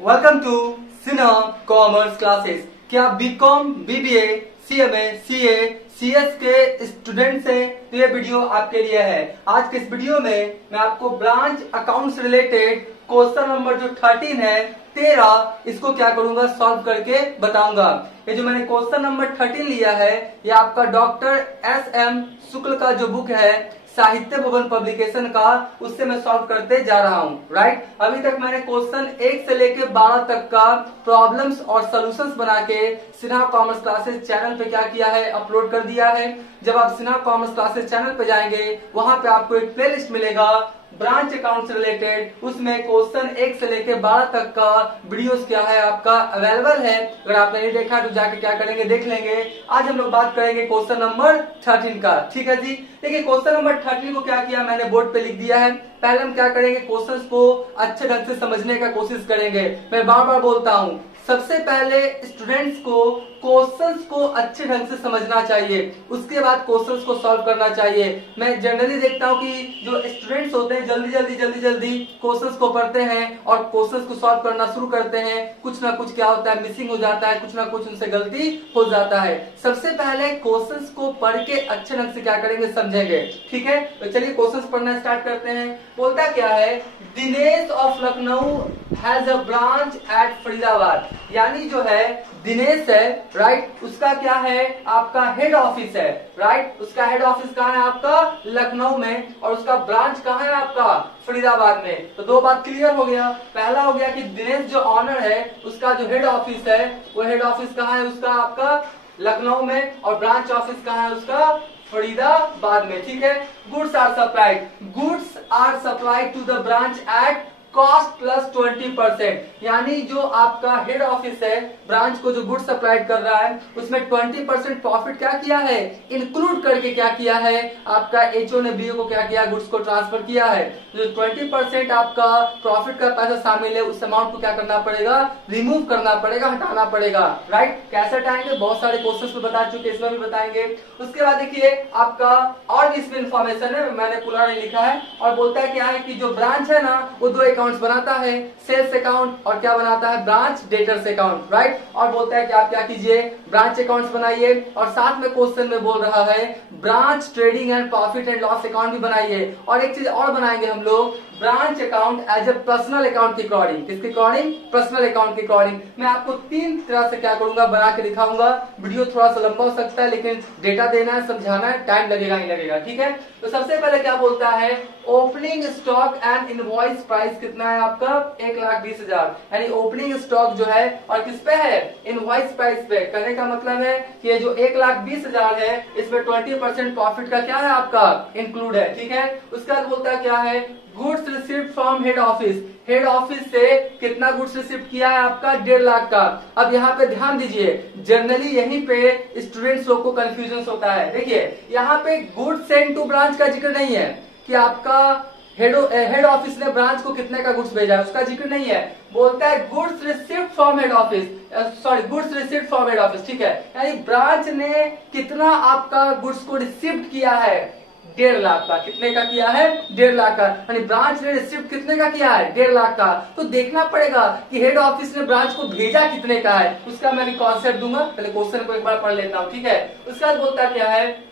Welcome to Sinha commerce classes. क्या BCom, BBA, CMA, CA, CS के students हैं तो ये वीडियो आपके लिए है। आज के इस वीडियो में मैं आपको branch accounts related question number जो 13 है 13 इसको क्या करूंगा सॉल्व करके बताऊंगा। ये जो मैंने क्वेश्चन नंबर 13 लिया है ये आपका डॉक्टर एस.एम. शुक्ल का जो बुक है साहित्य भवन पब्लिकेशन का, उससे मैं सॉल्व करते जा रहा हूँ। राइट, अभी तक मैंने क्वेश्चन 1 से लेके 12 तक का प्रॉब्लम्स और सॉल्यूशंस बना के सिन्हा कॉमर्स क्लासेस चैनल पे क्या किया है, अपलोड कर दिया है। जब आप सिन्हा कॉमर्स क्लासेस चैनल पे जाएंगे वहां पे आपको एक प्लेलिस्ट मिलेगा ब्रांच अकाउंट से रिलेटेड, उसमें क्वेश्चन 1 से लेके 12 तक का वीडियोस क्या है आपका अवेलेबल है। अगर आपने नहीं देखा तो जाके क्या करेंगे, देख लेंगे। आज हम लोग बात करेंगे क्वेश्चन नंबर 13 का। ठीक है जी, देखिए क्वेश्चन नंबर 13 को क्या किया मैंने बोर्ड पे लिख दिया है। पहले हम क्या करेंगे, क्वेश्चंस को अच्छे ढंग से समझने का कोशिश करेंगे। मैं बार बार बोलता हूँ, सबसे पहले स्टूडेंट्स को क्वेश्चंस को अच्छे ढंग से समझना चाहिए, उसके बाद क्वेश्चंस को सॉल्व करना चाहिए। मैं जनरली देखता हूँ कि जो स्टूडेंट्स होते हैं जल्दी क्वेश्चंस को पढ़ते हैं और क्वेश्चंस को सॉल्व करना शुरू करते हैं, कुछ ना कुछ क्या होता है मिसिंग हो जाता है, कुछ ना कुछ उनसे गलती हो जाता है। सबसे पहले क्वेश्चंस को पढ़ के अच्छे ढंग से क्या करेंगे, समझेंगे। ठीक है, तो चलिए क्वेश्चंस पढ़ना स्टार्ट करते हैं। बोलता क्या है, Dinesh of Lucknow has a branch at Faridabad. यानी जो है दिनेश है, राइट, उसका क्या है आपका हेड ऑफिस है। राइट, उसका हेड ऑफिस कहाँ है आपका, लखनऊ में, और उसका ब्रांच कहाँ है आपका, फरीदाबाद में। तो दो बात क्लियर हो गया। पहला हो गया कि दिनेश जो ऑनर है उसका जो हेड ऑफिस है वो हेड ऑफिस कहाँ है उसका, आपका लखनऊ में, और ब्रांच ऑफिस कहाँ है उसका, फरीदाबाद में। ठीक है, goods are supplied to the branch at cost plus 20%। यानी जो आपका हेड ऑफिस है ब्रांच को जो गुड्स सप्लाइड कर रहा है उसमें 20% प्रॉफिट क्या किया है, इंक्लूड करके क्या किया है आपका एचओ ने बीओ को क्या किया, गुड्स को ट्रांसफर किया है। जो 20% आपका प्रॉफिट का पैसा शामिल है उस अमाउंट को क्या करना पड़ेगा, रिमूव करना पड़ेगा, हटाना पड़ेगा। राइट, कैसे हटाएंगे, बहुत सारे क्वेश्चंस में बता चुके, इसमें भी बताएंगे। उसके बाद देखिए आपका और इसमें इंफॉर्मेशन है, मैंने पूरा नहीं लिखा है, और बोलता है क्या है कि जो ब्रांच है ना वो दो अकाउंट्स बनाता है, सेल्स अकाउंट और क्या बनाता है, ब्रांच डेटर्स अकाउंट। राइट, और बोलता है कि आप क्या कीजिए, ब्रांच अकाउंट्स बनाइए, और साथ में क्वेश्चन में बोल रहा है branch trading and profit and loss account भी बनाइए। और एक चीज और बनाएंगे हम लोग, branch account as a personal account की अकॉर्डिंग। किसके अकॉर्डिंग, पर्सनल अकाउंट के अकॉर्डिंग। मैं आपको 3 तरह से क्या करूंगा, बना के दिखाऊंगा। वीडियो थोड़ा सा लंबा हो सकता है लेकिन डेटा देना है, समझाना है, टाइम लगेगा ही लगेगा। ठीक है, तो सबसे पहले क्या बोलता है, opening stock and invoice price कितना है आपका, 1,20,000। यानी ओपनिंग स्टॉक जो है और किस पे है, इनवॉइस प्राइस पे। कहने का मतलब है कि ये जो 1,20,000 है इसमें 20% प्रॉफिट का क्या है आपका, इंक्लूड है। ठीक है, उसके बाद बोलता है क्या है, goods received from head office. Head office से कितना गुड्स रिसीव किया है आपका, 1.5 लाख का। अब यहाँ पे ध्यान दीजिए, जनरली यहीं पे स्टूडेंट्स लोग को कंफ्यूजन होता है। देखिए यहाँ पे गुड्स सेंड टू ब्रांच का जिक्र नहीं है कि आपका हेड ऑफिस ने ब्रांच को कितने का गुड्स भेजा है, उसका जिक्र नहीं है। बोलता है goods received from head office, goods received from head office. ठीक है, यानी ब्रांच ने कितना आपका गुड्स को रिसीव किया है, 1.5 लाख का। कितने का किया है, 1.5 लाख का। यानी ब्रांच ने रिसीव कितने का किया है, 1.5 लाख का। तो देखना पड़ेगा कि हेड ऑफिस ने ब्रांच को भेजा कितने का है, उसका मैं भी कॉन्सेप्ट दूंगा। पहले क्वेश्चन को एक बार पढ़ लेता हूँ। ठीक है, उसके बाद बोलता क्या है,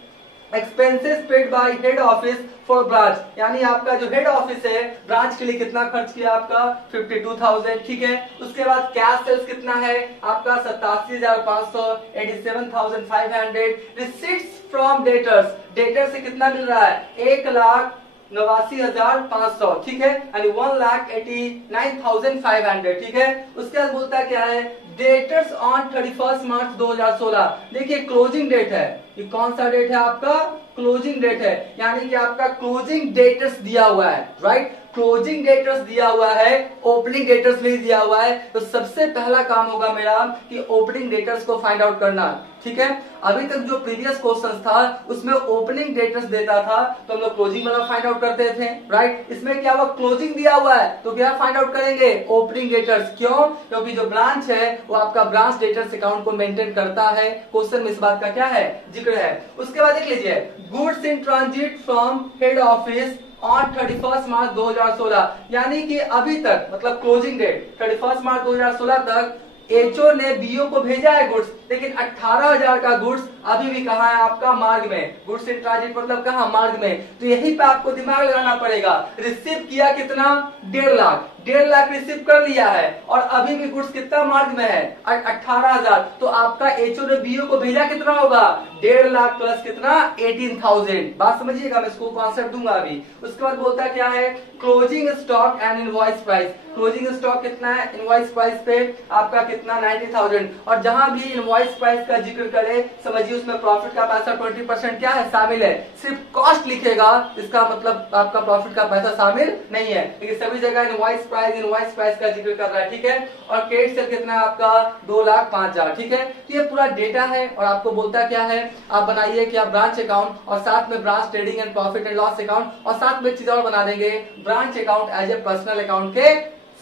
expenses paid by head office for branch. यानी आपका जो हेड ऑफिस है ब्रांच के लिए कितना खर्च किया आपका, 52,000। ठीक है, उसके बाद कैश सेल्स कितना है आपका, 87,500, 87,500। रिसीट्स फ्रॉम डेटर्स, डेटर से कितना मिल रहा है, 1,89,500। ठीक है, यानी 1,89,500। ठीक है, उसके बाद बोलता क्या है, डेटर्स ऑन 31 मार्च 2016। देखिए क्लोजिंग डेट है, ये कौन सा डेट है आपका, क्लोजिंग डेट है। यानी कि आपका क्लोजिंग डेटर्स दिया हुआ है। राइट, क्लोजिंग डेटर्स दिया हुआ है, ओपनिंग डेटर्स नहीं दिया हुआ है। तो सबसे पहला काम होगा मेरा कि ओपनिंग डेटर्स को फाइंड आउट करना। ठीक है, अभी तक जो प्रीवियस क्वेश्चन था उसमें ओपनिंग डेटर्स देता था तो हम लोग क्लोजिंग वाला फाइंड आउट करते थे। राइट, इसमें क्या हुआ, क्लोजिंग दिया हुआ है तो क्या फाइंड आउट करेंगे, ओपनिंग डेटर्स। क्यों, क्योंकि जो ब्रांच है वो आपका ब्रांच डेटर्स अकाउंट को मेंटेन करता है। क्वेश्चन में इस बात का क्या है, जिक्र है। उसके बाद देख लीजिए, goods in transit from head office on 31 मार्च 2016, यानी कि अभी तक मतलब क्लोजिंग डेट 31 मार्च 2016 तक एचओ ने बीओ को भेजा है गुड्स, लेकिन 18,000 का गुड्स अभी भी कहाँ है आपका मार्ग में, गुड्स इन ट्रांजिट मतलब कहाँ मार्ग में। तो यहीं पे आपको दिमाग लगाना पड़ेगा। रिसीव किया कितना, 1.5 लाख रिसीव कर लिया है और अभी भी गुड्स कितना मार्ग में है 18,000। तो आपका एचओ ने बीओ को भेजा कितना होगा, 1.5 लाख प्लस कितना 18,000। बात समझिएगा, मैं इसको कॉन्सेप्ट दूंगा अभी। उसके बाद बोलता क्या है, closing stock and invoice price. Closing stock कितना है, इनवॉइस प्राइस पे आपका कितना 90,000। और जहां भी इनवॉइस प्राइस का जिक्र करे समझिए उसमें प्रॉफिट का पैसा 20% क्या है, शामिल है। सिर्फ कॉस्ट लिखेगा इसका मतलब आपका प्रॉफिट का पैसा शामिल नहीं है, लेकिन सभी जगह इनवॉइस प्राइस का जिक्र कर रहा है, ठीक है। और क्रेडिट सेल कितना है आपका 2,05,000, ठीक है। तो ये पूरा डेटा है और आपको बोलता क्या है, आप बनाइए कि आप ब्रांच अकाउंट और साथ में branch trading and profit and loss account और साथ में एक चीज और बना देंगे, branch account as a personal account के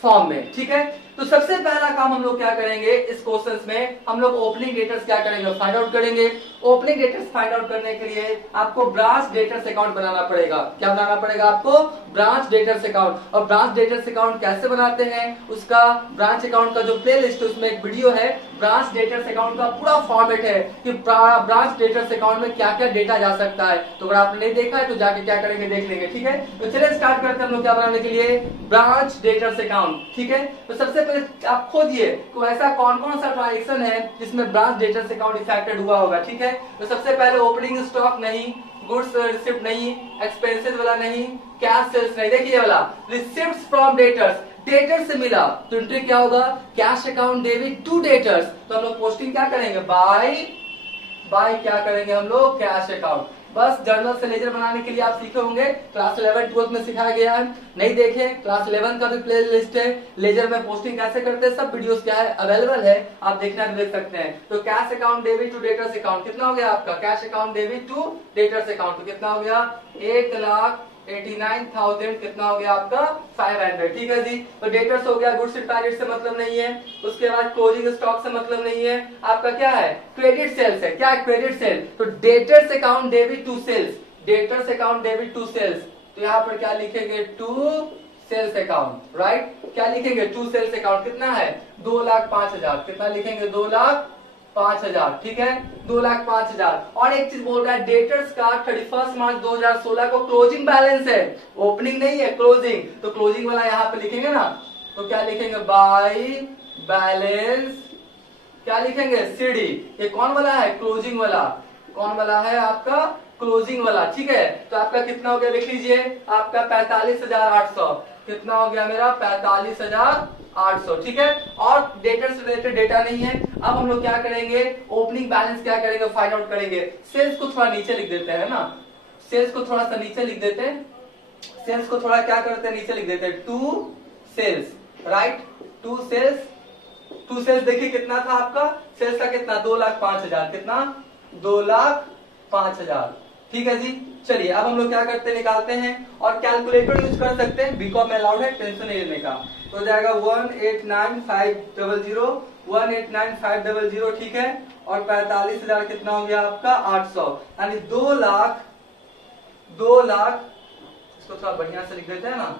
फॉर्म में, ठीक है। तो सबसे पहला काम हम लोग क्या करेंगे इस क्वेश्चंस में, हम लोग ओपनिंग डेटर्स क्या करेंगे, फाइंड आउट करेंगे। ओपनिंग डेटर्स फाइंड आउट करने के लिए आपको ब्रांच डेटर्स अकाउंट बनाना पड़ेगा। क्या बनाना पड़ेगा आपको, ब्रांच डेटर्स अकाउंट। और ब्रांच डेटर्स अकाउंट कैसे बनाते हैं, उसका ब्रांच अकाउंट का जो प्ले लिस्ट है उसमें एक वीडियो है। ब्रांच डेटर्स अकाउंट का पूरा फॉर्मेट है कि ब्रांच डेटर्स अकाउंट में क्या क्या डेटा जा सकता है। तो अगर आपने नहीं देखा है तो जाके क्या करेंगे देख लेंगे, ठीक है। तो चलिए स्टार्ट करते हैं हम लोग क्या बनाने के लिए, ब्रांच डेटर्स अकाउंट, ठीक है। तो सबसे पहले आप खोजिए तो ऐसा कौन कौन सा ट्रांजेक्शन है जिसमें ब्रांच डेटर्स अकाउंट इफेक्टेड हुआ होगा, ठीक है। तो सबसे पहले ओपनिंग स्टॉक नहीं, गुड्स रिसिप्ट नहीं, एक्सपेंसेस वाला नहीं, कैश सेल्स नहीं। देखिए वाला रिसिप्ट्स फ्रॉम डेटर्स, डेटर्स से मिला तो एंट्री क्या होगा, cash account debit to debtors. तो हम लोग पोस्टिंग क्या करेंगे, बाय क्या करेंगे हम लोग, कैश अकाउंट। बस जर्नल से लेजर बनाने के लिए आप सीखे होंगे, क्लास 11 12 में सिखाया गया है। नहीं देखे क्लास 11 का भी प्ले लिस्ट है, लेजर में पोस्टिंग कैसे करते हैं सब वीडियोस क्या है अवेलेबल है, आप देखना देख सकते हैं। तो cash account debit to debtors account कितना हो गया आपका, cash account debit to debtors account तो कितना हो गया 1,89,000 कितना हो गया आपका 500, ठीक है जी। तो डेटर्स हो गया, गुड्स इन ट्रांजिट से मतलब नहीं है। उसके बाद क्लोजिंग स्टॉक से मतलब नहीं है, आपका क्या है क्रेडिट सेल्स है। क्या है क्रेडिट सेल, तो debtors account debit to sales, debtors account debit to sales. तो यहाँ पर क्या लिखेंगे, टू सेल्स अकाउंट, राइट। क्या लिखेंगे, टू सेल्स अकाउंट कितना है 2,05,000, कितना लिखेंगे 2,05,000, ठीक है 2,05,000। और एक चीज बोल रहा है डेटर्स का 31 मार्च 2016 को क्लोजिंग बैलेंस है, ओपनिंग नहीं है क्लोजिंग। तो क्लोजिंग वाला यहाँ पे लिखेंगे ना, तो क्या लिखेंगे बाय बैलेंस, क्या लिखेंगे सीडी। ये कौन वाला है, क्लोजिंग वाला, कौन वाला है आपका क्लोजिंग वाला, ठीक है। तो आपका कितना हो गया लिख लीजिए, आपका 45,800 कितना हो गया मेरा 45,800, ठीक है। और डेटर से रिलेटेड डेटा नहीं है। अब हम लोग क्या करेंगे, ओपनिंग बैलेंस क्या करेंगे फाइंड आउट करेंगे। सेल्स को थोड़ा नीचे लिख देते हैं ना, सेल्स को थोड़ा सा नीचे लिख देते हैं, सेल्स को थोड़ा क्या करते हैं नीचे लिख देते हैं, to sales, right. To sales देखिए कितना था आपका, सेल्स का कितना 2,05,000, कितना 2,05,000, ठीक है जी। चलिए अब हम लोग क्या करते हैं, निकालते हैं और कैलकुलेटर यूज कर सकते हैं, बीकॉम में अलाउड है, टेंशन नहीं लेने का। तो जाएगा 1,89,500, 1,89,500, ठीक है। और 45,000 कितना हो गया आपका 800, यानी 2 लाख, इसको थोड़ा बढ़िया से लिख देते हैं ना,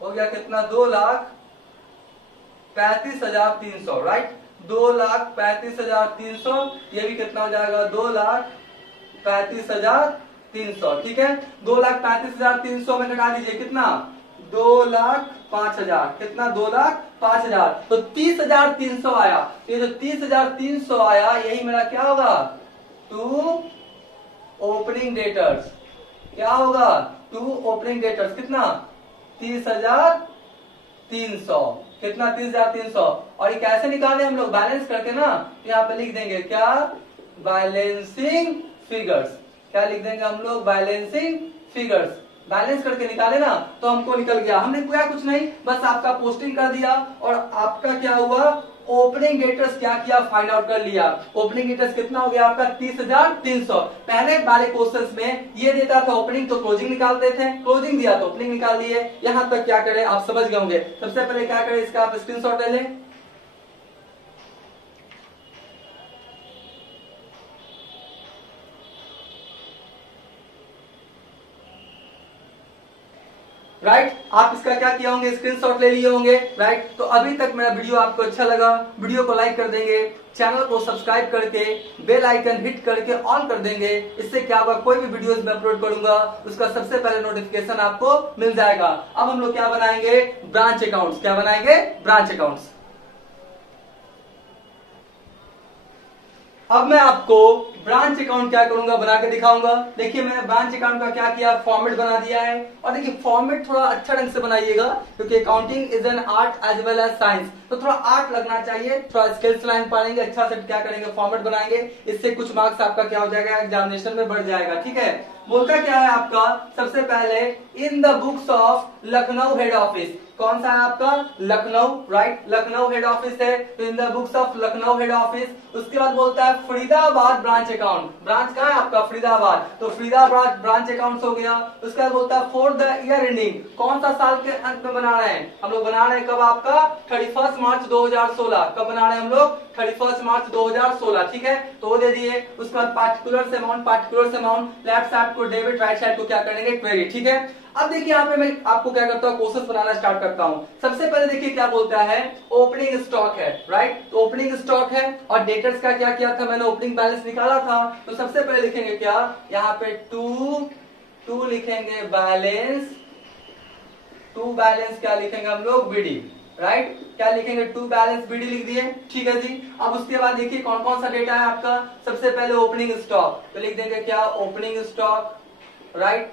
हो गया कितना 2,35,300, राइट। 2,35,300, ये भी कितना हो जाएगा 2,35,300, ठीक है। 2,35,300 में घटा दीजिए कितना 2,05,000, कितना 2,05,000, तो 30,300 आया। ये जो 30,300 आया यही मेरा क्या होगा, टू ओपनिंग डेटर्स, क्या होगा टू ओपनिंग डेटर्स, कितना 30,300, कितना 30,300। और ये कैसे निकाले हम लोग, बैलेंस करके ना, यहाँ पे लिख देंगे क्या बैलेंसिंग फिगर्स, क्या लिख देंगे हम लोग बैलेंसिंग फिगर्स। बैलेंस करके निकाले ना तो हमको निकल गया, हमने किया कुछ नहीं, बस आपका पोस्टिंग कर दिया और आपका क्या हुआ ओपनिंग डेटर्स क्या किया फाइंड आउट कर लिया। ओपनिंग डेटर्स कितना हो गया आपका 30,300। पहले वाले क्वेश्चंस में ये देता था ओपनिंग तो क्लोजिंग निकालते थे, क्लोजिंग दिया तो ओपनिंग निकाल लिए। यहां तक क्या करें आप समझ गए होंगे। सबसे पहले क्या करें, इसका आप स्क्रीनशॉट ले लें। राइट। आप इसका क्या किया होंगे, स्क्रीनशॉट ले लिए होंगे, राइट। तो अभी तक मेरा वीडियो आपको अच्छा लगा, वीडियो को लाइक कर देंगे, चैनल को सब्सक्राइब करके बेल आइकन हिट करके ऑन कर देंगे। इससे क्या होगा, कोई भी वीडियोस मैं अपलोड करूंगा उसका सबसे पहले नोटिफिकेशन आपको मिल जाएगा। अब हम लोग क्या बनाएंगे, ब्रांच अकाउंट्स। क्या बनाएंगे, ब्रांच अकाउंट्स। अब मैं आपको ब्रांच अकाउंट क्या करूंगा, बना के दिखाऊंगा। देखिए मैंने ब्रांच अकाउंट का क्या किया, फॉर्मेट बना दिया है। और देखिए फॉर्मेट थोड़ा अच्छा ढंग से बनाइएगा, क्योंकि accounting is an art as well as science, तो थोड़ा आर्ट लगना चाहिए। थोड़ा स्किल्स लाइन पढ़ेंगे, अच्छा से क्या करेंगे, फॉर्मेट बनाएंगे। इससे कुछ मार्क्स आपका क्या हो जाएगा, एग्जामिनेशन में बढ़ जाएगा। ठीक है, बोलता क्या है आपका, सबसे पहले in the books of Lucknow head office. कौन सा है आपका, Lucknow, right. Lucknow head office है, तो in the books of Lucknow head office. उसके बाद बोलता है फरीदाबाद ब्रांच अकाउंट। ब्रांच कहाँ है आपका, फरीदाबाद, तो फरीदाबाद ब्रांच अकाउंट हो गया। उसके बाद बोलता है फॉर द ईयर एंडिंग, कौन सा साल के अंत में बना रहे हैं हम लोग, बना रहे हैं कब आपका, 31 मार्च 2016। कब बना रहे हैं हम लोग, 31 मार्च 2016। ठीक है, तो वो दे दिए। उसके बाद particular amount, particular amount, left side को डेबिट, राइट साइड को क्या करेंगे, क्रेडिट। ठीक है, अब देखिए यहाँ पे मैं आपको क्या करता हूँ, क्वेश्चन बनाना स्टार्ट करता हूँ। सबसे पहले देखिए क्या बोलता है, ओपनिंग स्टॉक है, राइट। तो ओपनिंग स्टॉक है और डेटर्स का क्या किया था, मैंने ओपनिंग बैलेंस निकाला था। तो सबसे पहले लिखेंगे क्या, यहाँ पे टू लिखेंगे बैलेंस, टू बैलेंस क्या लिखेंगे हम लोग, बीडी, राइट। क्या लिखेंगे, टू बैलेंस बीडी लिख दिए। ठीक है जी। अब उसके बाद देखिए कौन कौन सा डेटा है आपका, सबसे पहले ओपनिंग स्टॉक, तो लिख देंगे क्या, ओपनिंग स्टॉक, राइट।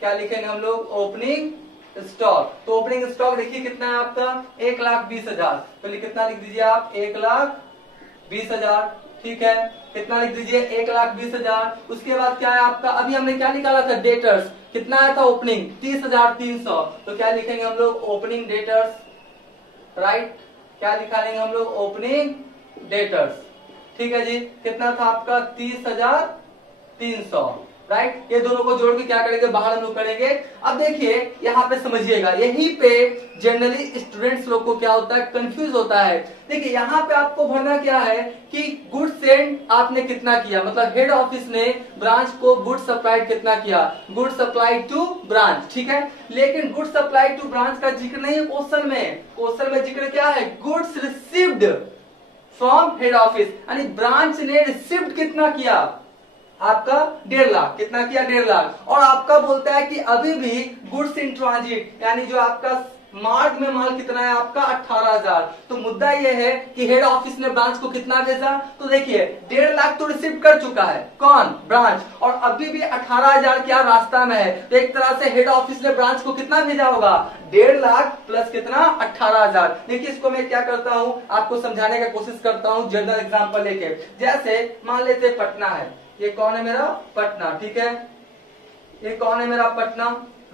क्या लिखेंगे हम लोग, ओपनिंग स्टॉक। तो ओपनिंग स्टॉक देखिए कितना है आपका, 1,20,000। तो कितना लिख दीजिए आप, 1,20,000। ठीक है, कितना लिख दीजिए, 1,20,000। उसके बाद क्या है आपका, अभी हमने क्या निकाला था, डेटर्स। कितना आया था ओपनिंग, 30,300। तो क्या लिखेंगे हम लोग, ओपनिंग डेटर्स, राइट। क्या लिखाएंगे हम लोग, ओपनिंग डेटर्स। ठीक है जी, कितना था आपका, 30,300, राइट। ये दोनों को जोड़ के क्या करेंगे, बाहर हम लोग करेंगे। अब देखिए यहाँ पे समझिएगा, यहीं पे जनरली स्टूडेंट्स लोग को क्या होता है, कंफ्यूज होता है। देखिए यहाँ पे आपको भरना क्या है कि गुड्स सेंड आपने कितना किया, मतलब हेड ऑफिस ने ब्रांच को गुड्स सप्लाइड कितना किया, गुड्स सप्लाइड टू ब्रांच। ठीक है, लेकिन गुड्स सप्लाइड टू ब्रांच का जिक्र नहीं है क्वेश्चन में। क्वेश्चन में जिक्र क्या है, goods received from head office, यानी ब्रांच ने रिसीव्ड कितना किया आपका, 1.5 लाख। कितना किया, 1.5 लाख। और आपका बोलता है कि अभी भी गुड्स इन ट्रांजिट, यानी जो आपका मार्ग में माल कितना है आपका, 18,000। तो मुद्दा यह है कि हेड ऑफिस ने ब्रांच को कितना भेजा, तो देखिए 1.5 लाख तो रिसीव कर चुका है कौन, ब्रांच, और अभी भी 18,000 क्या रास्ता में है। तो एक तरह से हेड ऑफिस ने ब्रांच को कितना भेजा होगा, 1.5 लाख प्लस कितना, 18,000। देखिए इसको मैं क्या करता हूँ, आपको समझाने का कोशिश करता हूँ जनरल एग्जाम्पल लेके। जैसे मान लेते पटना है, ये कौन है मेरा, पटना। ठीक है, ये कौन है मेरा, पटना,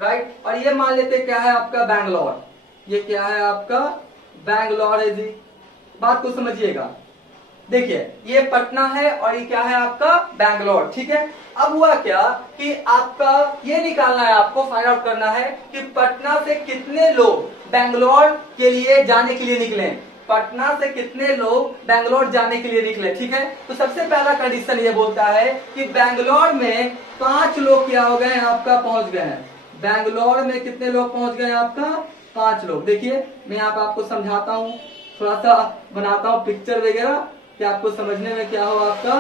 राइट। और ये मान लेते क्या है आपका, बैंगलोर। ये क्या है आपका, बैंगलोर है जी। बात को समझिएगा, देखिए ये पटना है और ये क्या है आपका, बैंगलोर। ठीक है, अब हुआ क्या कि आपका ये निकालना है, आपको फाइंड आउट करना है कि पटना से कितने लोग बैंगलोर के लिए जाने के लिए निकले, पटना से कितने लोग बैंगलोर जाने के लिए निकले। ठीक है, तो सबसे पहला कंडीशन ये बोलता है कि बैंगलोर में 5 लोग क्या हो गए आपका, पहुंच गए हैं। बैंगलोर में कितने लोग पहुंच गए आपका, 5 लोग। देखिए मैं यहाँ पे आपको समझाता हूँ, थोड़ा सा बनाता हूँ पिक्चर वगैरह कि आपको समझने में क्या हो, आपका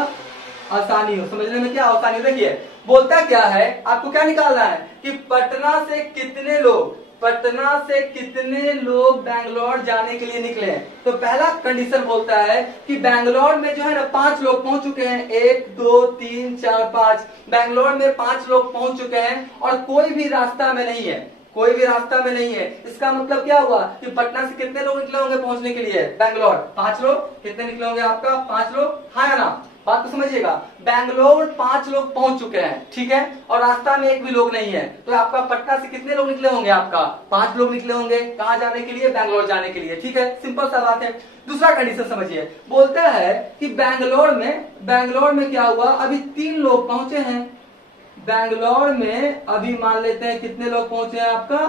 आसानी हो, समझने में क्या आसानी हो। देखिए बोलता क्या है, आपको क्या निकालना है कि पटना से कितने लोग, पटना से कितने लोग बैंगलोर जाने के लिए निकले। तो पहला कंडीशन बोलता है कि बैंगलोर में जो है ना 5 लोग पहुंच चुके हैं, 1 2 3 4 5, बैंगलोर में 5 लोग पहुंच चुके हैं और कोई भी रास्ता में नहीं है, कोई भी रास्ता में नहीं है। इसका मतलब क्या हुआ कि पटना से कितने लोग निकले होंगे पहुंचने के लिए, बैंगलोर 5 लोग। कितने निकले होंगे आपका, 5 लोग, हाँ या ना, बात को समझिएगा। बैंगलोर 5 लोग पहुंच चुके हैं, ठीक है, और रास्ता में एक भी लोग नहीं है। तो आपका पटना से कितने लोग निकले होंगे, आपका 5 लोग निकले होंगे। कहाँ जाने के लिए, बैंगलोर जाने के लिए। ठीक है, सिंपल सा बात है। दूसरा कंडीशन समझिए, बोलता है कि बैंगलोर में क्या हुआ, अभी 3 लोग पहुंचे हैं। बैंगलोर में अभी मान लेते हैं कितने लोग पहुंचे हैं आपका,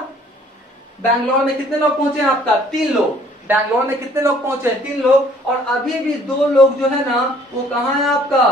बैंगलोर में कितने लोग पहुंचे हैं आपका, 3 लोग। बैंगलोर में कितने लोग पहुंचे हैं, 3 लोग, और अभी भी 2 लोग जो है ना वो कहाँ है आपका,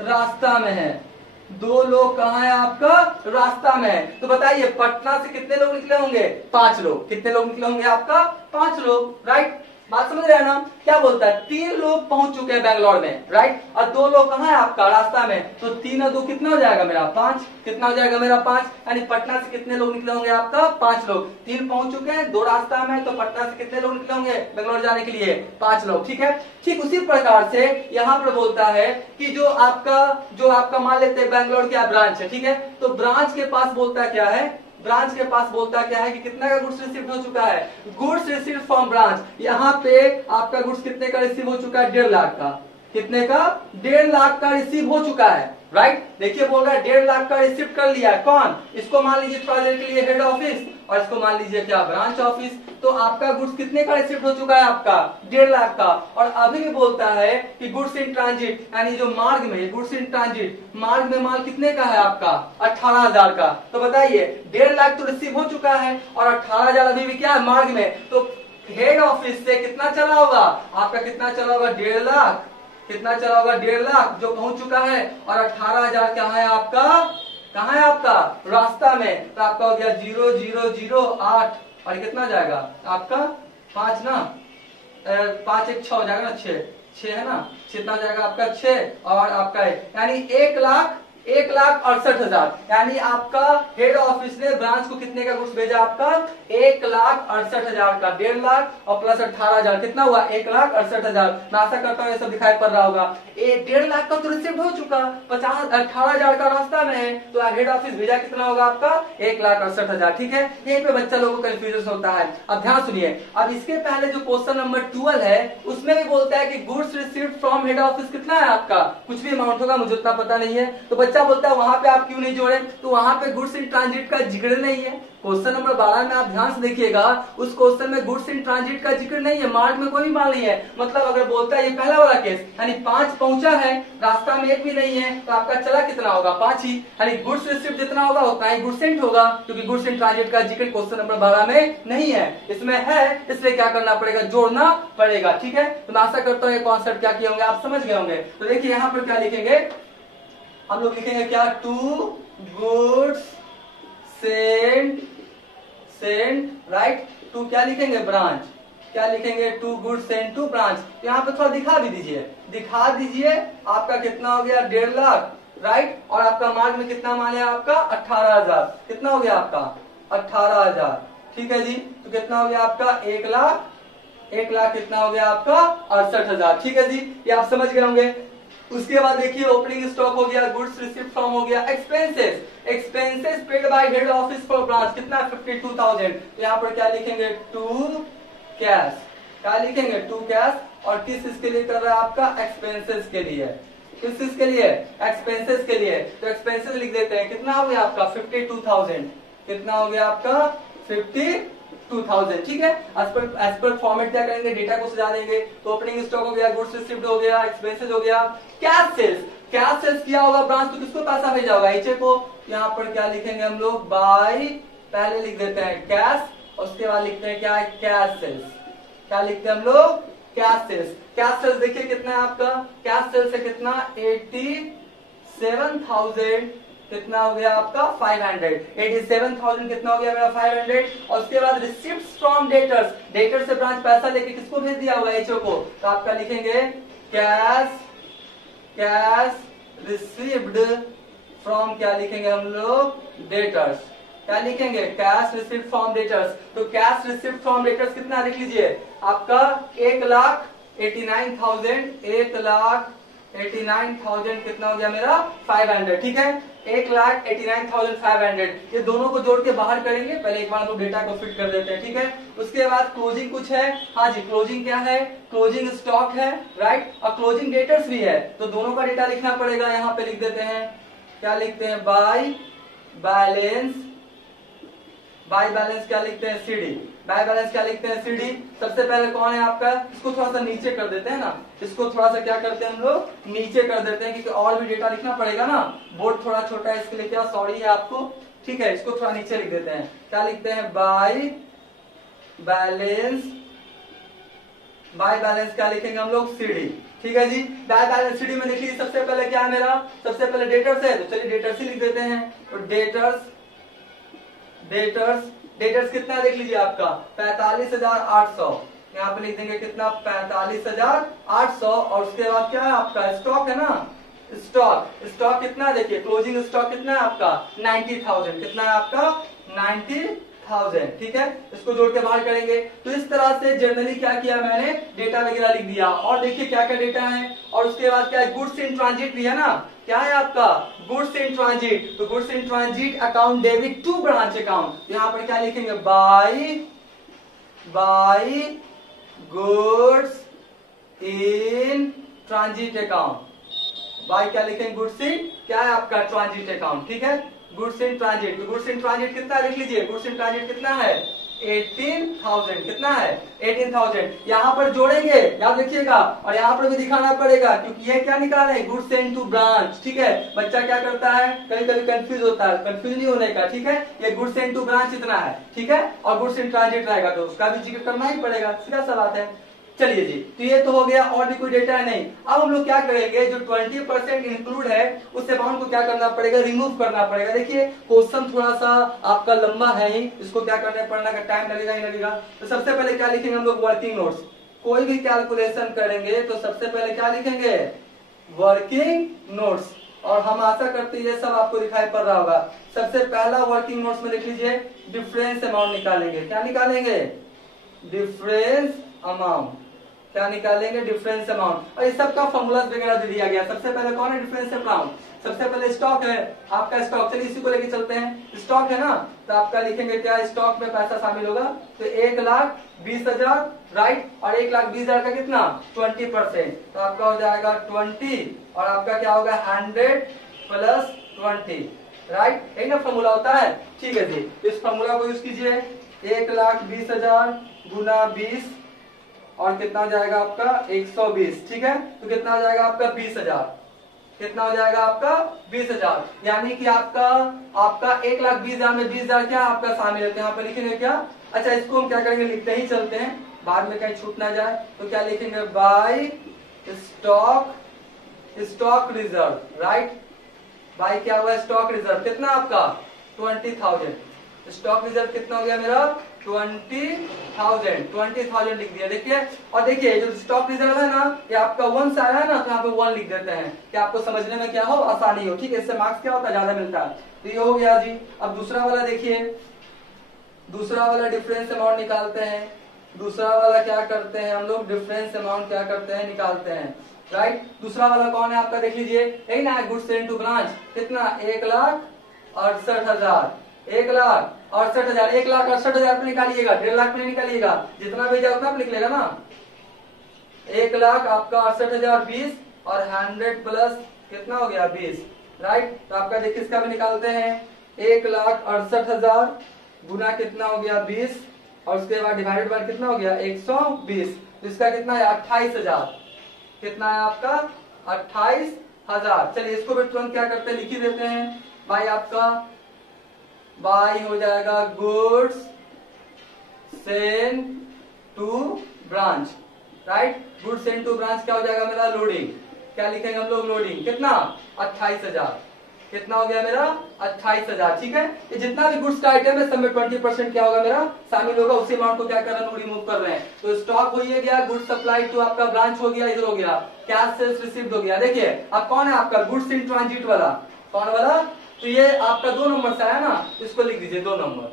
रास्ता में है। दो लोग कहाँ है आपका रास्ता में है। तो बताइए पटना से कितने लोग निकले होंगे, 5 लोग। कितने लोग निकले होंगे आपका, 5 लोग, राइट। बात समझ रहे हैं ना। क्या बोलता है, 3 लोग पहुंच चुके हैं बैंगलोर में, राइट, और 2 लोग कहाँ है आपका रास्ता में। तो 3 और 2 कितना हो जाएगा मेरा, 5। कितना हो जाएगा मेरा, 5। यानी पटना से कितने लोग निकले होंगे आपका, 5 लोग। 3 पहुंच चुके हैं, 2 रास्ता में, तो पटना से कितने लोग निकले होंगे बैंगलोर जाने के लिए, 5 लोग। ठीक है। ठीक उसी प्रकार से यहाँ पर बोलता है कि जो आपका मान लेते हैं बैंगलोर क्या ब्रांच है, ठीक है। तो ब्रांच के पास बोलता क्या है, ब्रांच के पास बोलता क्या है कि कितना का गुड्स रिसीव हो चुका है, गुड्स रिसीव फ्रॉम ब्रांच। यहाँ पे आपका गुड्स कितने का रिसीव हो चुका है, 1.5 लाख का। कितने का, 1.5 लाख का रिसीव हो चुका है, राइट। देखिए बोल रहा है 1.5 लाख का रिसीव कर लिया है। कौन, इसको मान लीजिए थोड़ा देर के लिए हेड ऑफिस, और इसको मान लीजिए क्या, ब्रांच ऑफिस। तो आपका गुड्स कितने का रिसीव हो चुका है, आपका 1.5 लाख का। और अभी भी बोलता है कि गुड्स इन ट्रांजिट, यानी जो मार्ग में, गुड्स इन ट्रांजिट, मार्ग में माल कितने का है आपका, 18,000 का। तो बताइए 1.5 लाख तो रिसीव हो चुका है और 18,000 अभी भी क्या है, मार्ग में। तो हेड ऑफिस से कितना चला होगा आपका, कितना चला होगा, 1.5 लाख। कितना चला होगा, 1.5 लाख जो पहुंच चुका है, और 18,000 क्या है आपका, कहाँ है आपका रास्ता में। तो आपका हो गया 0008, और कितना जाएगा आपका 5 ना, 5 1 6 हो जाएगा ना, 6 है ना, कितना जाएगा आपका 6, और आपका है यानी 1,68,000। यानी आपका हेड ऑफिस ने ब्रांच को कितने का गुड्स भेजा आपका, 1,68,000 का। 1.5 लाख और प्लस 18,000 कितना हुआ, 1,68,000। मैं आशा करता हूँ ये सब दिखाई पड़ रहा होगा। 1.5 लाख का तो रिसीव हो चुका, 18,000 का रास्ता में है, तो हेड ऑफिस भेजा कितना होगा आपका, 1,68,000। ठीक है। यहीं पे बच्चा लोगों को कंफ्यूजन होता है। अब ध्यान सुनिए, अब इसके पहले जो क्वेश्चन नंबर 12 है उसमें भी बोलता है कि goods received from head office कितना है आपका, कुछ भी अमाउंट होगा, मुझे उतना पता नहीं है। तो बच्चा बोलता है वहां पे आप क्यों नहीं जोड़े, तो वहां पे गुड्स इन ट्रांजिट का जिक्र नहीं है। क्वेश्चन नंबर 12 में आप ध्यान से देखिएगा, उस क्वेश्चन में गुड्स इन ट्रांजिट का जिक्र नहीं है, मार्ग में कोई भी माल नहीं है। मतलब अगर बोलता है ये पहला वाला केस, यानी 5 पहुंचा है, रास्ता में 1 भी नहीं है, तो आपका चला कितना होगा, 5 ही। यानी गुड्स रिसीव्ड जितना होगा उतना ही गुड्स सेंट होगा, क्योंकि गुड्स इन ट्रांजिट का जिक्र क्वेश्चन नंबर 12 में नहीं है। इसमें है, इसलिए क्या करना पड़ेगा, जोड़ना पड़ेगा। ठीक है। तो मैं आशा करता हूँ ये कॉन्सेप्ट क्या किए होंगे, आप समझ गए होंगे। तो देखिए यहाँ पर क्या लिखेंगे, हम लोग लिखेंगे क्या, to goods sent, right, to क्या लिखेंगे, ब्रांच। क्या लिखेंगे, to goods sent to branch. यहाँ पे थोड़ा दिखा दीजिए आपका कितना हो गया, 1.5 लाख, राइट, और आपका मार्ग में कितना माल है आपका, 18,000। कितना हो गया आपका, 18,000। ठीक है जी। तो कितना हो गया आपका, 1 लाख कितना हो गया आपका, 68,000। ठीक है जी, ये आप समझ गए होंगे। उसके बाद देखिए ओपनिंग स्टॉक हो गया, गुड्स रिसीव्ड फ्रॉम हो गया, expenses paid by head office for branch कितना, 52,000। तो यहाँ पर क्या लिखेंगे, टू कैश। क्या लिखेंगे, टू कैश। और किस इसके लिए कर रहा है आपका, एक्सपेंसेस के लिए। किस चीज के लिए, एक्सपेंसेस के लिए। तो एक्सपेंसेस लिख देते हैं, कितना हो गया आपका, 52,000। कितना हो गया आपका, 52,000। ठीक है। एज पर फॉर्मेट क्या करेंगे, डेटा को सजा देंगे। तो ओपनिंग स्टॉक हो गया, गुड्स रिसीव्ड हो गया, एक्सपेंसेस हो गया, कैश सेल्स किया होगा ब्रांच, तो किसको पैसा भेजा होगा, एचए को। यहाँ पर क्या लिखेंगे हम लोग, बाय, पहले लिख देते हैं कैश, उसके बाद लिखते हैं क्या, कैश सेल्स। क्या लिखते हैं हम लोग, कैश सेल्स देखिए कितना है आपका, कैश सेल्स से कितना, 87,000। कितना हो गया आपका, 500। 87,000 कितना हो गया मेरा, 500। और उसके बाद रिसिप्ट्स फ्रॉम डेटर्स से ब्रांच पैसा लेके किसको भेज दिया होगा, एचओ को। तो आपका लिखेंगे कैश रिसीव्ड फ्रॉम, क्या लिखेंगे हम लोग, डेटर्स। क्या लिखेंगे, कैश रिसीव्ड फ्रॉम डेटर्स। तो कैश रिसीव्ड फ्रॉम डेटर्स कितना लिख लीजिए आपका, 1,89,000। 1,89,000 कितना हो गया मेरा, 500। ठीक है। 1,89,500। ये दोनों को जोड़ के बाहर करेंगे, पहले एक बार तो डेटा को फिट कर देते हैं। ठीक है। उसके बाद क्लोजिंग कुछ है, हाँ जी, क्लोजिंग क्या है, क्लोजिंग स्टॉक है, राइट, और क्लोजिंग डेटर्स भी है। तो दोनों का डेटा लिखना पड़ेगा, यहाँ पे लिख देते हैं, क्या लिखते हैं, बाय बैलेंस क्या लिखते हैं, सीडी। बाय बैलेंस क्या लिखते हैं, सीडी। सबसे पहले कौन है आपका, इसको थोड़ा सा नीचे कर देते हैं ना, इसको थोड़ा सा क्या करते हैं हम लोग, नीचे कर देते हैं, क्योंकि और भी डेटा लिखना पड़ेगा ना, बोर्ड थोड़ा छोटा है, इसके लिए क्या सॉरी है आपको। ठीक है। इसको थोड़ा नीचे लिख देते हैं, क्या लिखते हैं, बाय बैलेंस बाय बैलेंस क्या लिखेंगे हम लोग, सीडी। ठीक है जी, बाय बैलेंस सीडी में देखिए सबसे पहले क्या है मेरा, सबसे पहले डेटर्स है, तो चलिए डेटर्स ही लिख देते हैं। तो डेटर्स डेटर्स डेटर्स कितना देख लीजिए आपका 45,800, यहाँ पे लिख देंगे कितना 45,800। और उसके बाद क्या है आपका स्टॉक है ना, स्टॉक कितना है देखिए, क्लोजिंग स्टॉक कितना है आपका 90,000, कितना है आपका 90,000। ठीक है, इसको जोड़ के बाहर करेंगे। तो इस तरह से जनरली क्या किया मैंने, डेटा वगैरह लिख दिया। और देखिए क्या क्या डेटा है, और उसके बाद क्या है, गुड्स इन ट्रांजिट भी है ना, क्या है आपका गुड्स इन ट्रांजिट। तो goods in transit account debit to branch account, यहाँ पर क्या लिखेंगे, by goods in transit account. By क्या लिखेंगे, गुड्स इन क्या है आपका ट्रांजिट अकाउंट। ठीक है, गुड्स इन ट्रांजिट। तो गुड्स इन ट्रांजिट कितना देख लीजिए, गुड्स इन ट्रांजिट कितना है 18,000, कितना है 18,000। यहाँ पर जोड़ेंगे, याद रखिएगा, और यहाँ पर भी दिखाना पड़ेगा, क्योंकि ये क्या निकाल रहे हैं, गुड्स सेंड टू ब्रांच। ठीक है, बच्चा क्या करता है, कभी कभी कंफ्यूज होता है, कंफ्यूज नहीं होने का। ठीक है, ये गुड्स सेंड टू ब्रांच इतना है, ठीक है, और गुड्स इन ट्रांजिट रहेगा, तो उसका भी जिक्र करना ही पड़ेगा, सीधा सा बात है। चलिए जी, तो ये तो हो गया, और भी कोई डेटा है नहीं। अब हम लोग क्या करेंगे, जो 20% इंक्लूड है उस अमाउंट को क्या करना पड़ेगा, रिमूव करना पड़ेगा। देखिए क्वेश्चन थोड़ा सा आपका लंबा है ही, इसको क्या करने पड़ना का टाइम लगेगा ही लगेगा। तो सबसे पहले क्या लिखेंगे हम लोग, वर्किंग नोट्स। कोई भी कैलकुलेशन करेंगे तो सबसे पहले क्या लिखेंगे, वर्किंग नोट्स। और हम आशा करते हैं ये सब आपको दिखाई पड़ रहा होगा। सबसे पहला वर्किंग नोट्स में लिख लीजिए, डिफरेंस अमाउंट निकालेंगे। क्या निकालेंगे, डिफरेंस अमाउंट। क्या निकालेंगे, डिफरेंस अमाउंट। और इस सब का फॉर्मूला वगैरह दे दिया गया। सबसे पहले कौन है, डिफरेंस अमाउंट। सबसे पहले स्टॉक है आपका, स्टॉक, चलिए इसी को लेके चलते हैं। स्टॉक है ना, तो आपका लिखेंगे क्या, स्टॉक में पैसा शामिल होगा, तो 1,20,000, राइट। और 1,20,000 का कितना 20%, तो आपका हो जाएगा 20, और आपका क्या होगा 100 प्लस 20, राइट। यही ना फॉर्मूला होता है। ठीक है जी, इस फॉर्मूला को यूज कीजिए, 1,20,000 गुना 20, और कितना हो जाएगा आपका 120। ठीक है, तो कितना हो जाएगा आपका 20,000, कितना हो जाएगा आपका 20,000। यानी कि आपका 1,20,000 में 20,000 क्या आपका शामिल है, यहाँ पे लिखेंगे क्या। अच्छा, इसको हम क्या करेंगे, लिखते ही चलते हैं, बाद में कहीं छूट ना जाए। तो क्या लिखेंगे, by stock reserve, right. By क्या हुआ, स्टॉक रिजर्व, कितना आपका 20,000। स्टॉक रिजर्व कितना हो गया मेरा 20,000 लिख दिया। देखिए, और देखिए जो स्टॉक रिजर्व है ना, ये आपका 1 से आया है ना, तो यहाँ पे 1 लिख देते हैं कि आपको समझने में क्या हो, आसानी हो। ठीक है, इससे मार्क्स क्या होता है, ज्यादा मिलता है। तो ये हो गया जी। अब दूसरा वाला देखिए, दूसरा वाला डिफरेंस अमाउंट निकालते हैं। दूसरा वाला क्या करते हैं हम लोग, डिफरेंस अमाउंट क्या करते हैं, निकालते हैं, राइट। दूसरा वाला कौन है आपका, देख लीजिए, यही ना, गुड्स सेंड टू ब्रांच, कितना 1,68,000, 1,68,000, 1,68,000 पे निकालिएगा, 1.5 लाख पे नहीं निकालिएगा, जितना भेजा उतना पे लिख लेगा ना। 1,00,000 आपका 68,000 20, और 100 प्लस कितना हो गया 20, राइट। तो आपका देखिए इसका भी निकालते हैं, 1,68,000 गुना कितना हो गया 20, और उसके बाद डिवाइडेड बाय कितना हो गया 120। तो इसका कितना है 28,000, कितना है आपका 28,000। चलिए इसको भी तुरंत क्या करते हैं, लिख ही देते हैं। भाई आपका बाय हो जाएगा goods send to branch, right. Goods send to branch क्या हो जाएगा मेरा, लोडिंग। क्या लिखेंगे हम लोग, लोडिंग, कितना 28,000, कितना हो गया मेरा 28,000। ठीक है, ये जितना भी गुड्स का आइटम है सब में 20% क्या होगा मेरा शामिल होगा, उसी अमाउंट को क्या कर रहे हैं, रिमूव कर रहे हैं। तो स्टॉक हो गया, गुड्स सप्लाई टू आपका ब्रांच हो गया, इधर हो गया कैश सेल्स रिसीव्ड हो गया। देखिए अब कौन है आपका गुड्स इन ट्रांजिट वाला, कौन वाला, तो ये आपका 2 नंबर से आया ना, इसको लिख दीजिए 2 नंबर।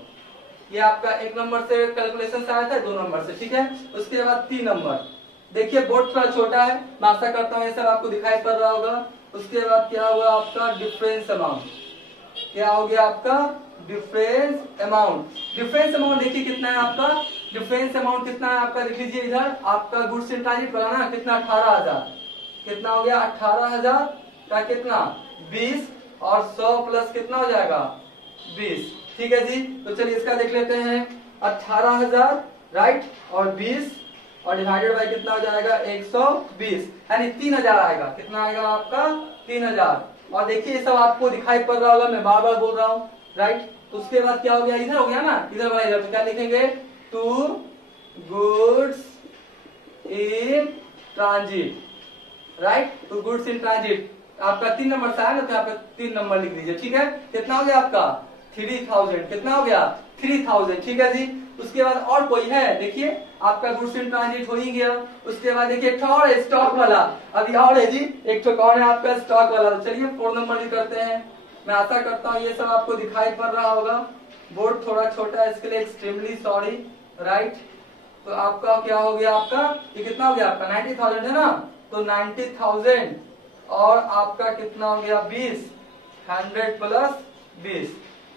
ये आपका 1 नंबर से कैलकुलेशन से आया था, 2 नंबर से, ठीक है। उसके बाद 3 नंबर, देखिए बोर्ड थोड़ा छोटा है, मैं आशा करता हूँ ये सब आपको दिखाई पड़ रहा होगा। उसके बाद क्या हुआ आपका डिफरेंस अमाउंट, क्या हो गया आपका डिफरेंस अमाउंट। डिफरेंस अमाउंट देखिए कितना है आपका, डिफरेंस अमाउंट कितना है आपका, देख लीजिए इधर आपका गुड्स इन ट्रांजिट वाला ना, कितना 18,000, कितना हो गया 18,000 का कितना 20, और 100 प्लस कितना हो जाएगा 20। ठीक है जी, तो चलिए इसका देख लेते हैं, 18,000 राइट, और 20 और डिवाइडेड बाय कितना हो जाएगा 120, यानी 3,000 आएगा। कितना आएगा आपका 3,000। और देखिए ये सब आपको दिखाई पड़ रहा होगा, मैं बार बार बोल रहा हूँ, राइट। तो उसके बाद क्या हो गया, इधर हो गया ना, इधर वाला इधर, तो क्या लिखेंगे, to goods in transit, right, to goods in transit. आपका 3 नंबर से आया ना, तो यहाँ पे 3 नंबर लिख दीजिए, ठीक है। कितना हो गया आपका 3000, कितना हो गया 3000, ठीक है जी। उसके बाद और कोई है, देखिए आपका गुड्स इन ट्रांजिट हो ही गया। उसके बाद देखिए एक और है स्टॉक वाला, अभी और है जी, एक और है आपका स्टॉक वाला। तो चलिए 4 नंबर भी करते हैं। मैं आशा करता हूँ ये सब आपको दिखाई पड़ रहा होगा। बोर्ड थोड़ा छोटा है, इसके लिए एक्सट्रीमली सॉरी, राइट। तो आपका क्या हो गया, आपका ये कितना हो गया आपका 90,000 है ना, तो 90,000 और आपका कितना हो गया 20, 100 प्लस 20,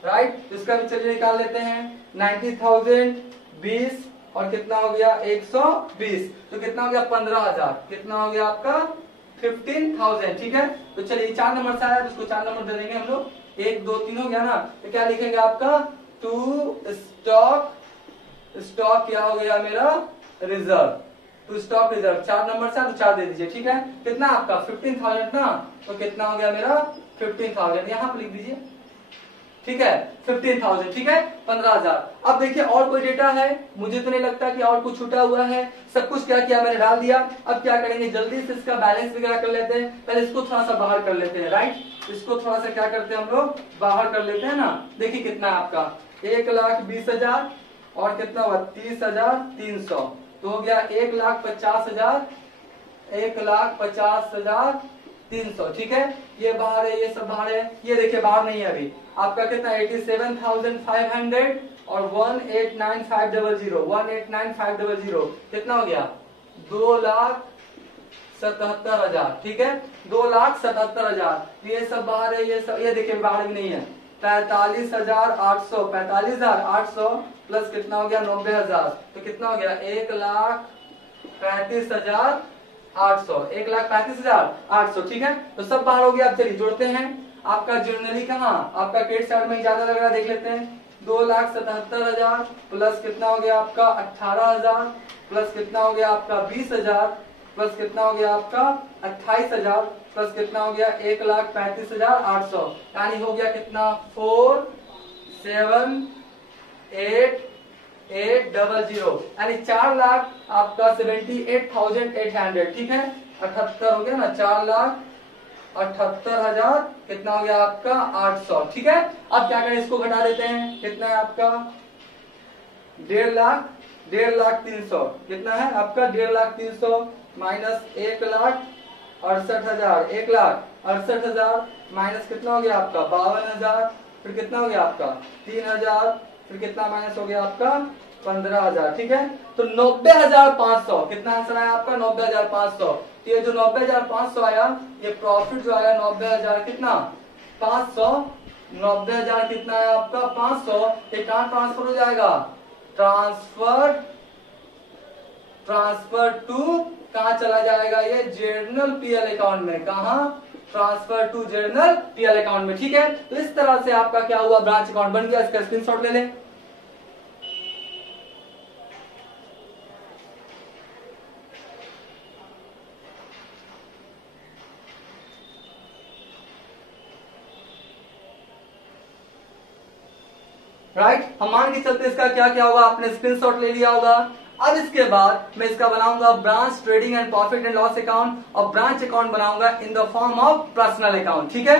राइट। इसका भी चलिए निकाल लेते हैं। 90,000 20 और कितना हो गया 120, तो कितना हो गया 15,000, कितना हो गया आपका 15,000, ठीक है। तो चलिए 4 नंबर से आया, तो इसको 4 नंबर दे देंगे हम लोग। 1 2 3 हो गया ना, तो क्या लिखेंगे आपका टू स्टॉक, स्टॉक क्या हो गया मेरा रिजर्व, टू स्टॉक रिजर्व। 4 नंबर से आप 4 दे दीजिए, ठीक है। कितना आपका 15,000 ना, तो कितना हो गया मेरा 15,000, यहाँ पे लिख दीजिए, ठीक है 15,000, ठीक है 15,000। अब देखिए और कोई डेटा है, मुझे तो नहीं लगता कि और कुछ छूटा हुआ है, सब कुछ क्या किया मैंने डाल दिया। अब क्या करेंगे, जल्दी से इसका बैलेंस वगैरह कर लेते हैं। पहले इसको थोड़ा सा बाहर कर लेते हैं, राइट। इसको थोड़ा सा क्या करते हैं हम लोग, बाहर कर लेते हैं ना। देखिए कितना है आपका 1,20,000 और कितना हुआ 30,300, तो हो गया 1,50,000, 1,50,300, ठीक है। ये बाहर है, ये सब बाहर है, ये देखिए बाहर नहीं है अभी। आपका कितना 87,500 और 1,89,500, 1,89,500 कितना हो गया 2,77,000, ठीक है 2,77,000। ये सब बाहर है, ये सब ये देखिए बाहर भी नहीं है। 45,800, 45,800 प्लस कितना हो गया 90,000, तो कितना हो गया 1,35,800, 1,35,800, ठीक है। तो सब बाहर हो गया। अब चलिए जोड़ते हैं। आपका जर्नली कहाँ, आपका क्रेडिट साइड में ज्यादा लग रहा है, देख लेते हैं। 2,77,000 प्लस कितना हो गया आपका 18,000 प्लस कितना हो गया आपका 20,000 प्लस कितना हो गया आपका 28,000 प्लस कितना हो गया 1,35,800, यानी हो गया कितना 4,7,8,800, यानी 4,00,000 आपका 78,800, ठीक है। 78 हो गया ना, 4,78,000 कितना हो गया आपका 800, ठीक है। अब क्या करें, इसको घटा देते हैं। कितना है आपका 1,50,300, कितना है आपका 1,50,300 माइनस 1,68,000, 1,68,000 माइनस कितना हो गया आपका 52,000, फिर कितना हो गया आपका 3,000, फिर कितना माइनस हो गया आपका 15,000, ठीक है। तो 90,500, कितना आंसर आया आपका 90,500। तो ये जो 90,500 आया, ये प्रॉफिट जो आया 90,000 कितना 500, 90,000 कितना है आपका 500। ये कहां ट्रांसफर हो जाएगा, ट्रांसफर टू कहां चला जाएगा, ये जर्नल पीएल अकाउंट में। कहां, transfer to journal PL account में, ठीक है। तो इस तरह से आपका क्या हुआ, ब्रांच अकाउंट बन गया। इसका स्क्रीनशॉट ले लें। राइट, हम मान के चलते इसका क्या क्या होगा, आपने स्क्रीनशॉट ले लिया होगा। अब इसके बाद मैं इसका बनाऊंगा branch trading and profit and loss account, और ब्रांच अकाउंट बनाऊंगा in the form of personal account, ठीक है।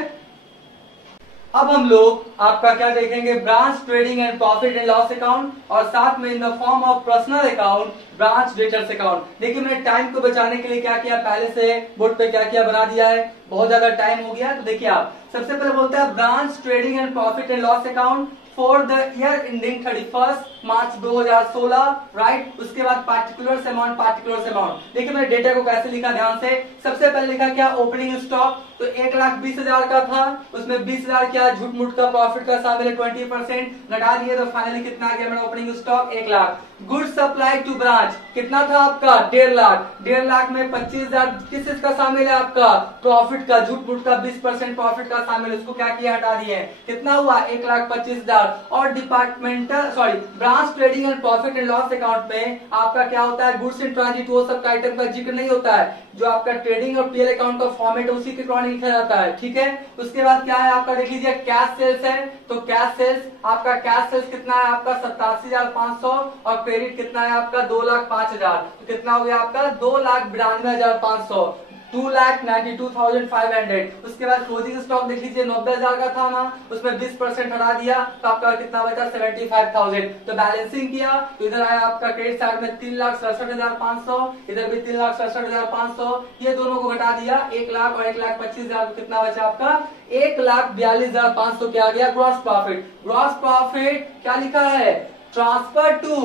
अब हम लोग आपका क्या देखेंगे, branch trading and profit and loss account, और साथ में in the form of personal account branch debtors account. देखिए मैंने टाइम को बचाने के लिए क्या किया, पहले से बोर्ड पे क्या किया बना दिया है, बहुत ज्यादा टाइम हो गया। तो देखिए आप सबसे पहले बोलते हैं branch trading and profit and loss account for the year ending 31 March 2016, right. उसके बाद पार्टिकुलर अमाउंट, पार्टिकुलर अमाउंट। देखिए मैंने डेटा को कैसे लिखा ध्यान से। सबसे पहले लिखा क्या, ओपनिंग स्टॉक, तो 1,20,000 का था, उसमें 20,000 क्या झूठ मूठ का प्रॉफिट का शामिल है 20%, घटा दिए तो फाइनली कितना आ गया मेरा opening stock 1,00,000। Good supply to branch कितना था आपका 1,50,000, 1,50,000 में 25,000 किस चीज का शामिल है आपका प्रॉफिट का, झूठ मूठ का 20% प्रॉफिट का शामिल, उसको क्या किया हटा दिए, कितना हुआ 1,25,000। और departmental sorry branch branch trading and profit and loss account में आपका क्या होता है, गुड्स इन ट्रांजिट वो सब का आइटम का जिक्र नहीं होता है। जो आपका ट्रेडिंग और पीएल अकाउंट का फॉर्मेट है उसी के अकॉर्डिंग लिखा जाता है, ठीक है। उसके बाद क्या है आपका, देख लीजिए कैश सेल्स है, तो कैश सेल्स आपका कैश सेल्स कितना है आपका 87,500 और क्रेडिट कितना है आपका 2,05,000, तो कितना हो गया आपका 2,92,500, 2,92,500। उसके बाद क्लोजिंग स्टॉक देख लीजिए 90,000 का था ना, उसमें 20% हटा दिया तो आपका कितना बचा 75,000। तो बैलेंसिंग किया तो इधर आया आपका क्रेडिट साइड में 3,67,500, इधर भी 3,67,500, ये दोनों को घटा दिया 1 लाख और 1,25,000, कितना बचा आपका 1,42,500 क्या आ गया ग्रॉस प्रॉफिट। ग्रॉस प्रॉफिट क्या लिखा है, ट्रांसफर टू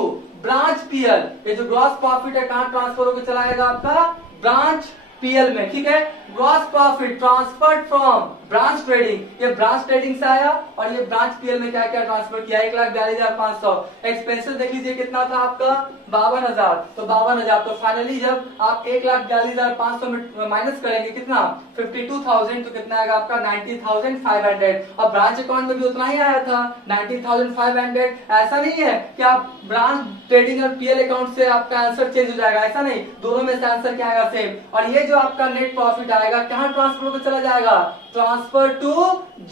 ब्रांच पीएल। ये जो ग्रॉस प्रॉफिट है कहां ट्रांसफर होकर चला जाएगा आपका ब्रांच पीएल में, ठीक है। Gross profit transferred from branch trading, ये ब्रांच ट्रेडिंग से आया और ये ब्रांच पीएल में क्या क्या ट्रांसफर किया 1,42,500। एक्सपेंसेस देख लीजिए कितना था आपका 52,000, तो 52,000, तो फाइनली जब आप 1,42,500 में माइनस करेंगे कितना 52,000, तो कितना आएगा आपका 90,500। और ब्रांच अकाउंट में भी उतना ही आया था 90,500। ऐसा नहीं है कि आप ब्रांच ट्रेडिंग और पीएल अकाउंट से आपका आंसर चेंज हो जाएगा, ऐसा नहीं, दोनों में से आंसर क्या आएगा सेम। और ये जो आपका नेट प्रॉफिट आएगा कहां ट्रांसफर होकर चला जाएगा, ट्रांसफर टू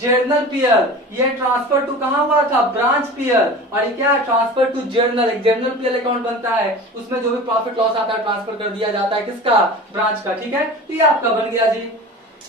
जर्नल पीएल। ये ट्रांसफर टू कहां हुआ था, ब्रांच पीएल, और ये क्या है ट्रांसफर टू जर्नल। एक जर्नल पीएल अकाउंट बनता है, उसमें जो भी प्रॉफिट लॉस आता है ट्रांसफर कर दिया जाता है किसका, ब्रांच का, ठीक है। तो ये आपका बन गया जी।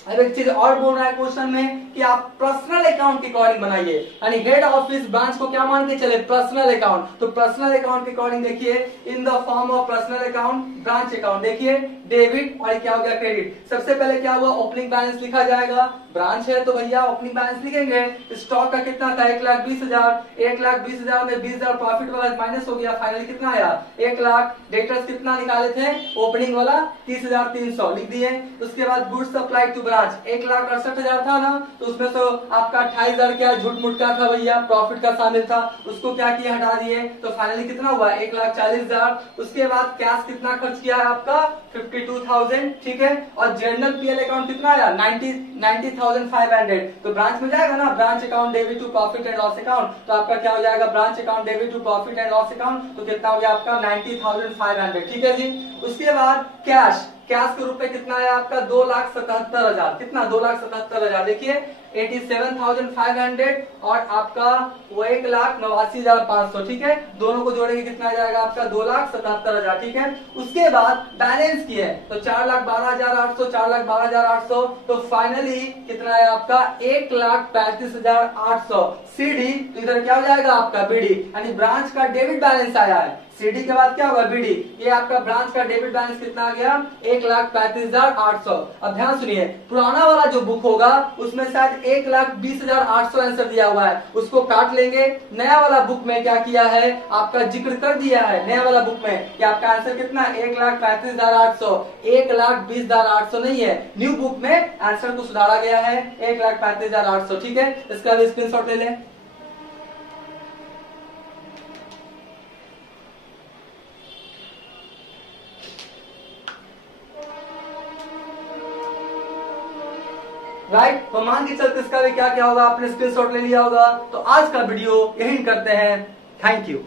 अब एक चीज और बोल रहा है क्वेश्चन में कि आप पर्सनल अकाउंट के अकॉर्डिंग बनाइए, यानी हेड ऑफिस ब्रांच को क्या मान के चले, पर्सनल अकाउंट। तो पर्सनल अकाउंट के अकॉर्डिंग देखिए in the form of personal account branch account, देखिए डेबिट और क्या हो गया क्रेडिट। सबसे पहले क्या हुआ, ओपनिंग बैलेंस लिखा जाएगा, ब्रांच है तो भैया ओपनिंग बैलेंस लिखेंगे। स्टॉक का कितना था 1,20,000, 1,20,000 में 20,000 प्रॉफिट वाला माइनस हो गया, फाइनली कितना आया 1 लाख। डेटर्स कितना निकाले थे ओपनिंग वाला 30,300 लिख दिए। उसके बाद गुड्स सप्लाई टू ब्रांच 1,68,000 था ना, तो उसमें तो आपका 28,000 क्या झूठ मूठ का था भैया, प्रॉफिट का शामिल था, उसको क्या किया हटा दिए, तो फाइनली कितना हुआ 1,40,000। उसके बाद कैश कितना खर्च किया है आपका 52,000, ठीक है। और जनरल पीएल अकाउंट कितना आया 90,500, तो ब्रांच में जाएगा ना branch account debit to profit and loss account, तो आपका क्या हो जाएगा branch account debit to profit and loss account, तो कितना हो गया आपका 90,500, ठीक है जी। उसके बाद कैश के रूप में कितना है आपका 2,77,000, कितना 2,77,000, देखिए 87,500 और आपका वो 1,89,500, ठीक है। दोनों को जोड़ेंगे कितना आ जाएगा आपका 2,77,000, ठीक है। उसके बाद बैलेंस की है तो 4,12,800, 4,12,800, तो फाइनली कितना है आपका 1,35,800। सीडी तो इधर क्या हो जाएगा आपका बीडी, यानी ब्रांच का डेबिट बैलेंस आया है। सीडी के बाद क्या होगा बीडी, ये आपका ब्रांच का डेबिट बैलेंस कितना आ गया 1,35,800। अब ध्यान सुनिए, पुराना वाला जो बुक होगा उसमें शायद 1,20,800 आंसर दिया हुआ है, उसको काट लेंगे। नया वाला बुक में क्या किया है आपका जिक्र कर दिया है, नया वाला बुक में कि आपका आंसर कितना 1,35,800, 1,20,800 नहीं है। न्यू बुक में आंसर को सुधारा गया है 1,35,800, ठीक है। इसका भी स्क्रीनशॉट ले लें। राइट, तो मान के चलते इसका भी क्या क्या होगा आपने स्क्रीनशॉट ले लिया होगा। तो आज का वीडियो यही करते हैं, थैंक यू।